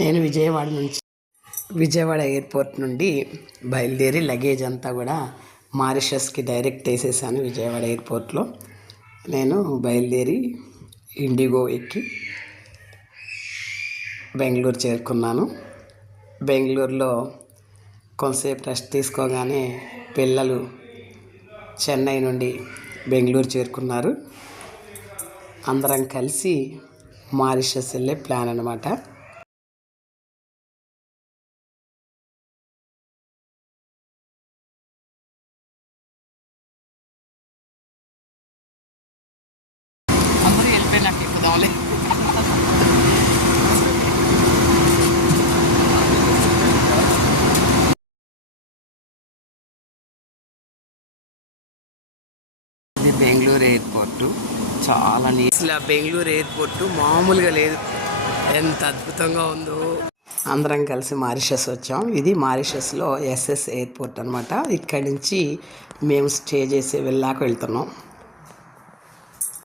నేను విజయవాడ ఎయిర్పోర్ట్ నుండి బయలుదేరి లగేజ్ అంతా కూడా మారిషస్కి డైరెక్ట్ వేసేసాను. విజయవాడ ఎయిర్పోర్ట్లో నేను బయలుదేరి ఇండిగో ఎక్కి బెంగళూరు చేరుకున్నాను. బెంగళూరులో కొంతసేపు రెస్ట్ తీసుకోగానే పిల్లలు చెన్నై నుండి బెంగళూరు చేరుకున్నారు. అందరం కలిసి మారిషస్ వెళ్ళే ప్లాన్ అన్నమాట. అందరూ వెళ్ళిపోయినాక ఎక్కుదాంలే. ఇది బెంగళూరు ఎయిర్పోర్టు. చాలా అసలు బెంగళూరు ఎయిర్పోర్టు మామూలుగా లేదు, ఎంత అద్భుతంగా ఉందో. అందరం కలిసి మారిషస్ వచ్చాం. ఇది మారిషస్లో ఎస్ఎస్ ఎయిర్పోర్ట్ అనమాట. ఇక్కడి నుంచి మేము స్టే చేసి వెళ్ళాక వెళ్తున్నాం.